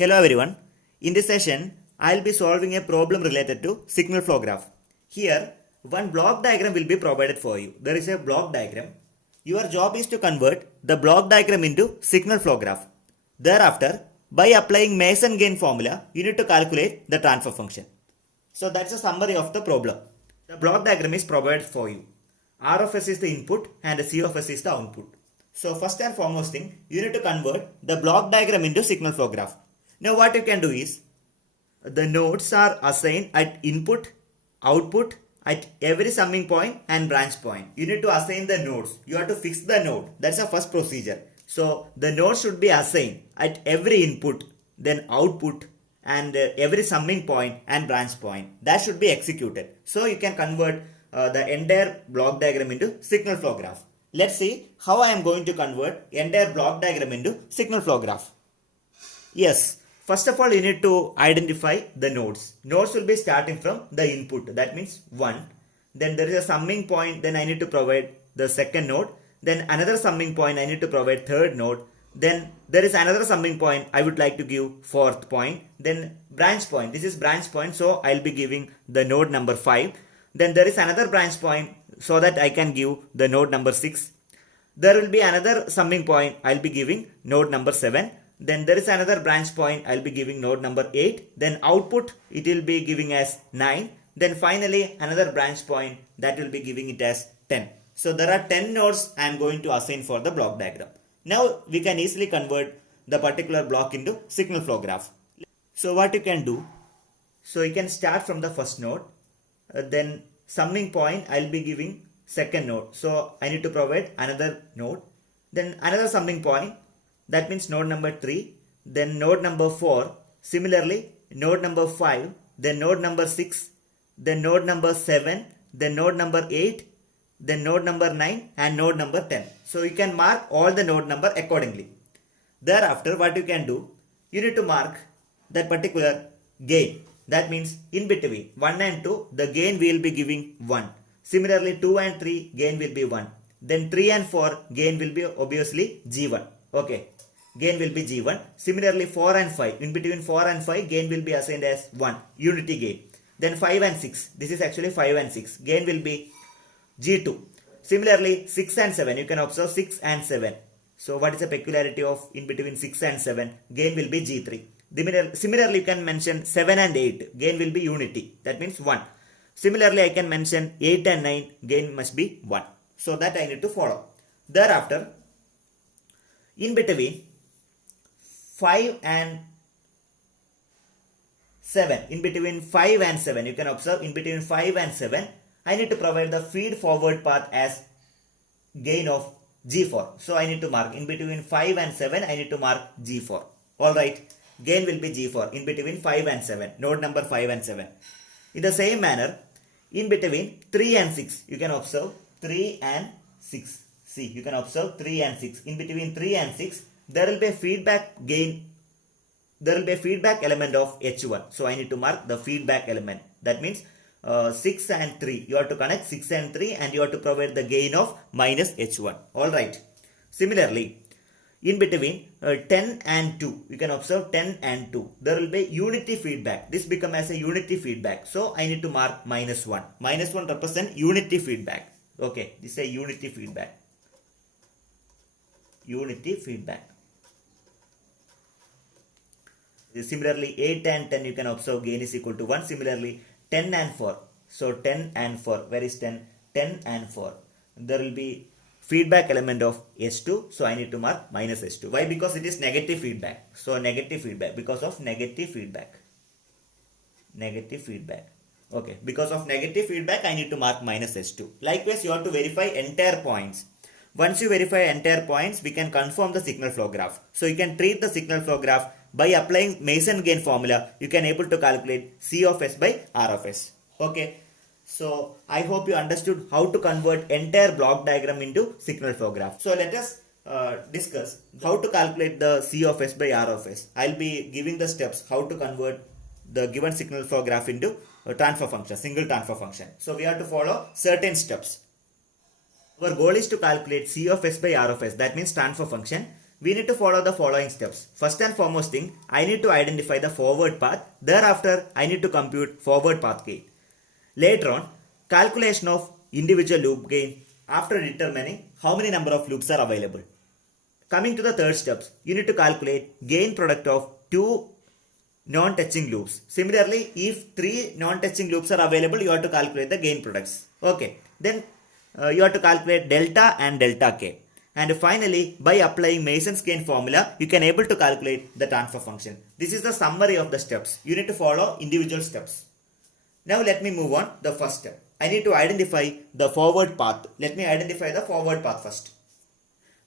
Hello everyone. In this session, I'll be solving a problem related to signal flow graph. Here, one block diagram will be provided for you. There is a block diagram. Your job is to convert the block diagram into signal flow graph. Thereafter, by applying Mason-Gain formula, you need to calculate the transfer function. So that's a summary of the problem. The block diagram is provided for you. R of S is the input and C of S is the output. So first and foremost thing, you need to convert the block diagram into signal flow graph. Now what you can do is, the nodes are assigned at input, output, at every summing point and branch point. You need to assign the nodes. You have to fix the node. That's the first procedure. So the nodes should be assigned at every input, then output, and every summing point and branch point. That should be executed. So you can convert the entire block diagram into signal flow graph. Let's see how I am going to convert entire block diagram into signal flow graph. Yes. First of all, you need to identify the nodes. Nodes will be starting from the input. That means 1. Then there is a summing point. Then I need to provide the second node. Then another summing point. I need to provide third node. Then there is another summing point. I would like to give fourth point. Then branch point. This is branch point. So I'll be giving the node number 5. Then there is another branch point so that I can give the node number 6. There will be another summing point. I'll be giving node number 7. Then there is another branch point. I'll be giving node number 8. Then output, it will be giving as 9. Then finally another branch point that will be giving it as 10. So there are 10 nodes I am going to assign for the block diagram. Now we can easily convert the particular block into signal flow graph. So what you can do, so you can start from the first node. Then summing point I'll be giving second node. So I need to provide another node. Then another summing point. That means node number 3, then node number 4, similarly node number 5, then node number 6, then node number 7, then node number 8, then node number 9 and node number 10. So you can mark all the node number accordingly. Thereafter what you can do, you need to mark that particular gain. That means in between 1 and 2, the gain will be giving 1. Similarly 2 and 3, gain will be 1. Then 3 and 4, gain will be obviously G1. Okay. Gain will be G1. Similarly 4 and 5. In between 4 and 5, gain will be assigned as 1. Unity gain. Then 5 and 6. This is actually 5 and 6. Gain will be G2. Similarly 6 and 7. You can observe 6 and 7. So what is the peculiarity of in between 6 and 7? Gain will be G3. Similarly you can mention 7 and 8. Gain will be unity. That means 1. Similarly I can mention 8 and 9. Gain must be 1. So that I need to follow. Thereafter, in between 5 and 7, in between 5 and 7, you can observe in between 5 and 7, I need to provide the feed forward path as gain of G4. So I need to mark in between 5 and 7, I need to mark G4. Alright, gain will be G4 in between 5 and 7, node number 5 and 7. In the same manner, in between 3 and 6, you can observe 3 and 6. See, you can observe 3 and 6. In between 3 and 6, there will be a feedback gain. There will be a feedback element of H1. So I need to mark the feedback element. That means 6 and 3. You have to connect 6 and 3 and you have to provide the gain of minus H1. Alright. Similarly, in between 10 and 2, you can observe 10 and 2. There will be unity feedback. This becomes as a unity feedback. So I need to mark minus 1. Minus 1 represents unity feedback. Okay, this is a unity feedback. Unity feedback. Similarly 8 and 10 you can observe gain is equal to 1. Similarly 10 and 4. So 10 and 4. Where is 10? 10 and 4. There will be feedback element of S2. So I need to mark minus S2. Why? Because it is negative feedback. So negative feedback. Because of negative feedback. Negative feedback. Okay. Because of negative feedback I need to mark minus S2. Likewise you have to verify entire points. Once you verify entire points, we can confirm the signal flow graph. So you can treat the signal flow graph by applying Mason-Gain formula. You can able to calculate C of S by R of S. Okay. So I hope you understood how to convert entire block diagram into signal flow graph. So let us discuss how to calculate the C of S by R of S. I'll be giving the steps how to convert the given signal flow graph into a transfer function, single transfer function. So we have to follow certain steps. Our goal is to calculate C of S by R of S. That means transfer function. we need to follow the following steps. First and foremost thing, I need to identify the forward path. Thereafter, I need to compute forward path gain. Later on, calculation of individual loop gain after determining how many number of loops are available. Coming to the third steps, you need to calculate gain product of two non-touching loops. Similarly, if three non-touching loops are available, you have to calculate the gain products. Okay, then you have to calculate delta and delta k. And finally, by applying Mason's gain formula, you can able to calculate the transfer function. This is the summary of the steps. You need to follow individual steps. Now let me move on the first step. I need to identify the forward path. Let me identify the forward path first.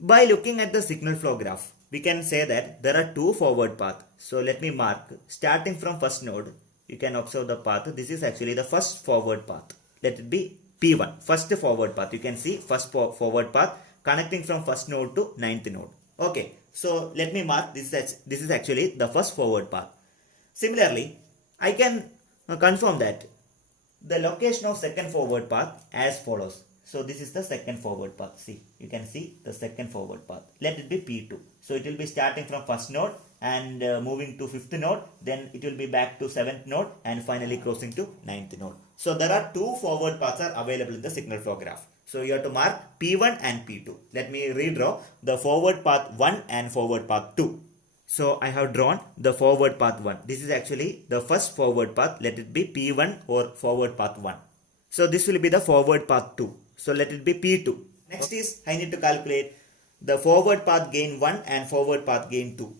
By looking at the signal flow graph, we can say that there are two forward paths. So let me mark starting from first node. You can observe the path. This is actually the first forward path. Let it be P1, first forward path. You can see first forward path connecting from first node to ninth node. Okay, so let me mark this is actually the first forward path. Similarly, I can confirm that the location of second forward path as follows. So this is the second forward path. See, you can see the second forward path. Let it be P2. So it will be starting from first node and moving to fifth node. Then it will be back to seventh node and finally crossing to ninth node. So there are two forward paths are available in the signal flow graph. So you have to mark P1 and P2. Let me redraw the forward path 1 and forward path 2. So I have drawn the forward path 1. This is actually the first forward path. Let it be P1 or forward path 1. So this will be the forward path 2. So let it be P2. Next is I need to calculate the forward path gain 1 and forward path gain 2.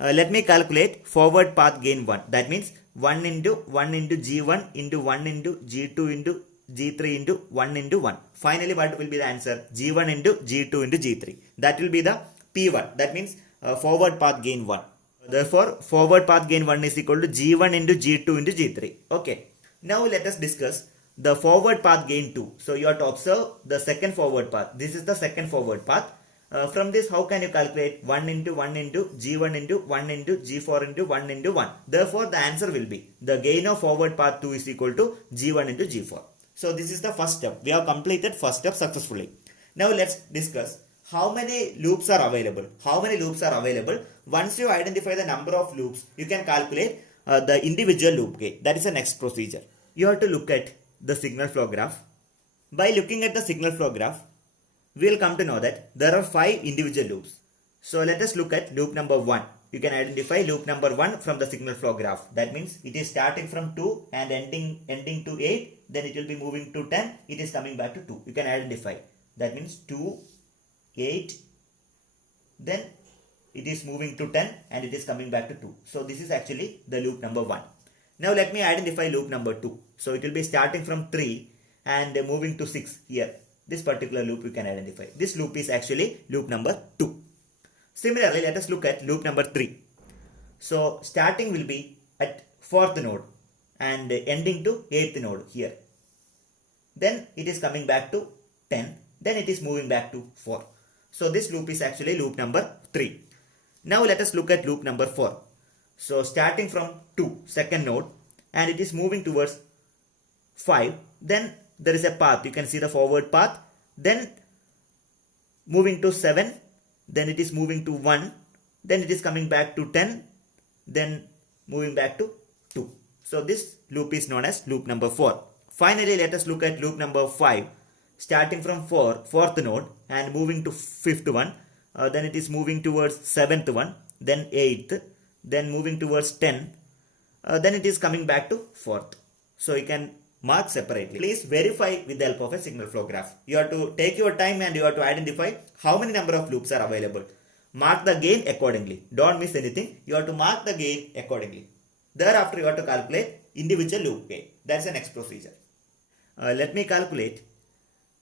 Let me calculate forward path gain 1. That means 1 into G1 into 1 into G2 into G3 into 1 into 1. Finally, what will be the answer? G1 into G2 into G3. That will be the P1. That means forward path gain 1. Therefore, forward path gain 1 is equal to G1 into G2 into G3. Okay. Now let us discuss the forward path gain 2. So you have to observe the second forward path. This is the second forward path. From this, how can you calculate 1 into G1 into 1 into G4 into 1 into 1? Therefore, the answer will be the gain of forward path 2 is equal to G1 into G4. So this is the first step. We have completed first step successfully. Now let's discuss how many loops are available. How many loops are available? Once you identify the number of loops, you can calculate the individual loop gain. That is the next procedure. You have to look at the signal flow graph. By looking at the signal flow graph, we will come to know that there are 5 individual loops. So let us look at loop number 1. You can identify loop number 1 from the signal flow graph. That means it is starting from 2 and ending to 8. Then it will be moving to 10. It is coming back to 2. You can identify. That means 2, 8. Then it is moving to 10 and it is coming back to 2. So this is actually the loop number 1. Now let me identify loop number 2. So it will be starting from 3 and moving to 6 here. This particular loop you can identify. This loop is actually loop number 2. Similarly, let us look at loop number 3. So starting will be at 4th node and ending to 8th node here. Then it is coming back to 10. Then it is moving back to 4. So this loop is actually loop number 3. Now let us look at loop number 4. So starting from 2, second node, and it is moving towards 5. Then there is a path. You can see the forward path. Then moving to 7. Then it is moving to 1. Then it is coming back to 10. Then moving back to 2. So this loop is known as loop number 4. Finally, let us look at loop number 5. Starting from 4th node and moving to 5th one. Then it is moving towards 7th one. Then 8th. Then moving towards 10. Then it is coming back to 4th. So you can mark separately. Please verify with the help of a signal flow graph. You have to take your time and you have to identify how many number of loops are available. Mark the gain accordingly. Don't miss anything. You have to mark the gain accordingly. Thereafter, you have to calculate individual loop gain. That's the next procedure. Let me calculate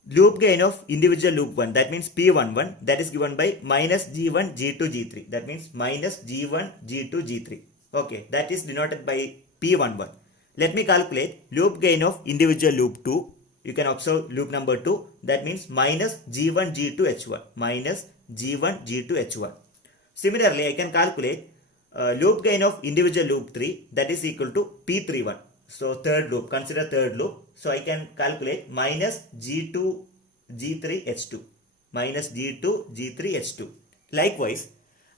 loop gain of individual loop 1. That means P11. That is given by minus G1, G2, G3. That means minus G1, G2, G3. Okay. That is denoted by P11. Let me calculate loop gain of individual loop 2. You can observe loop number 2. That means minus G1, G2, H1. Minus G1, G2, H1. Similarly, I can calculate loop gain of individual loop 3. That is equal to P31. So third loop. Consider third loop. So I can calculate minus G2, G3, H2. Minus G2, G3, H2. Likewise,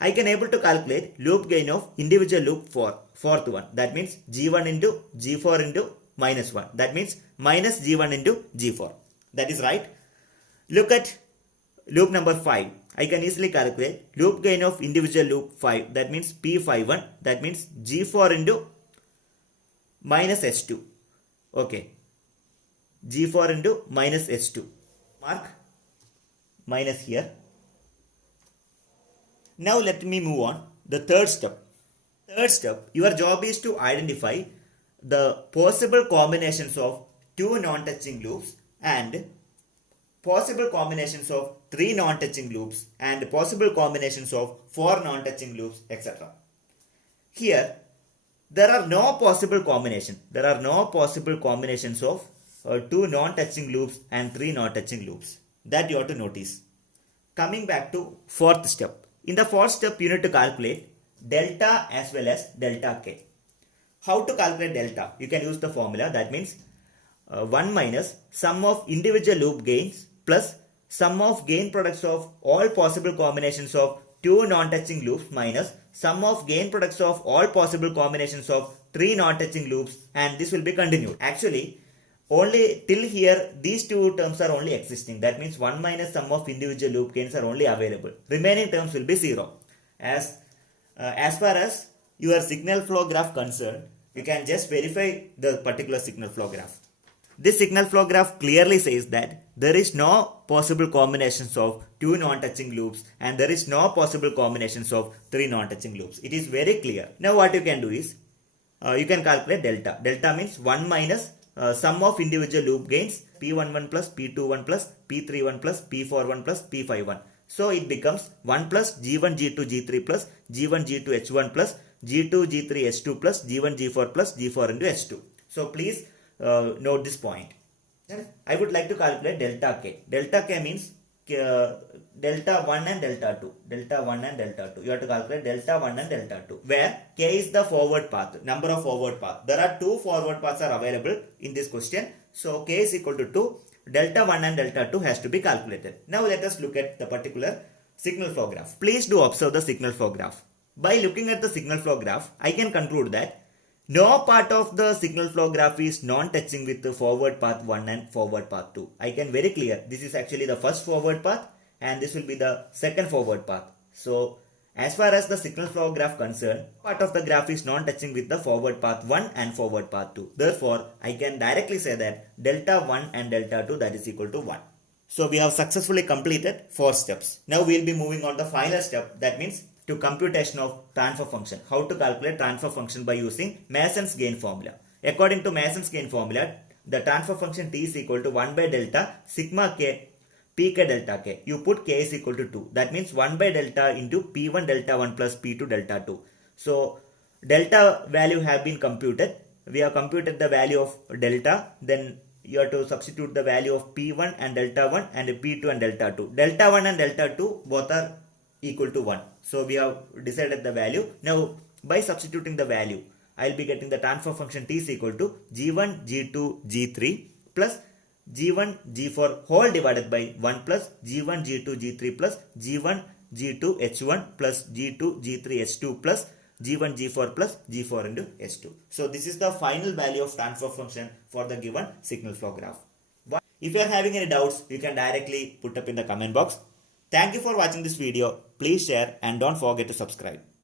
I can able to calculate loop gain of individual loop for fourth one. That means G1 into G4 into minus 1. That means minus G1 into G4. That is right. Look at loop number 5. I can easily calculate loop gain of individual loop 5. That means P51. That means G4 into minus S2. Okay. G4 into minus S2. Mark minus here. Now let me move on. The third step. Third step, your job is to identify the possible combinations of two non-touching loops and possible combinations of three non-touching loops and possible combinations of four non-touching loops, etc. Here, there are no possible combination. There are no possible combinations of two non-touching loops and three non-touching loops. That you have to notice. Coming back to fourth step. In the fourth step, you need to calculate delta as well as delta k. How to calculate delta? You can use the formula. That means 1 minus sum of individual loop gains plus sum of gain products of all possible combinations of two non-touching loops minus sum of gain products of all possible combinations of three non-touching loops, and this will be continued. Actually, only till here these two terms are only existing. That means 1 minus sum of individual loop gains are only available. Remaining terms will be 0. As far as your signal flow graph concerned, you can just verify the particular signal flow graph. This signal flow graph clearly says that there is no possible combinations of two non-touching loops and there is no possible combinations of three non-touching loops. It is very clear. Now what you can do is, you can calculate delta. Delta means 1 minus sum of individual loop gains P11 plus P21 plus P31 plus P41 plus P51. So it becomes 1 plus G1 G2 G3 plus G1 G2 H1 plus G2 G3 H2 plus G1 G4 plus G4 into H2. So please note this point. I would like to calculate delta K. Delta K means delta 1 and delta 2. Delta 1 and delta 2. You have to calculate delta 1 and delta 2. Where K is the forward path. Number of forward paths. There are two forward paths are available in this question. So K is equal to 2. Delta 1 and delta 2 has to be calculated. Now let us look at the particular signal flow graph. Please do observe the signal flow graph. By looking at the signal flow graph, I can conclude that no part of the signal flow graph is non-touching with the forward path 1 and forward path 2. I can very clear this is actually the first forward path and this will be the second forward path. So as far as the signal flow graph concerned, part of the graph is non-touching with the forward path 1 and forward path 2. Therefore, I can directly say that delta 1 and delta 2 that is equal to 1. So we have successfully completed 4 steps. Now we will be moving on the final step, that means to computation of transfer function. How to calculate transfer function by using Mason's gain formula. According to Mason's gain formula, the transfer function t is equal to 1 by delta sigma k pk delta k. You put k is equal to 2. That means 1 by delta into p1 delta 1 plus p2 delta 2. So delta value have been computed. We have computed the value of delta. Then you have to substitute the value of p1 and delta 1 and p2 and delta 2. Delta 1 and delta 2 both are equal to 1. So we have decided the value. Now by substituting the value, I will be getting the transfer function t is equal to g1 g2 g3 plus g1 g4 whole divided by 1 plus g1 g2 g3 plus g1 g2 h1 plus g2 g3 h2 plus g1 g4 plus g4 into h2. So this is the final value of transfer function for the given signal flow graph. If you are having any doubts, you can directly put up in the comment box. Thank you for watching this video. Please share and don't forget to subscribe.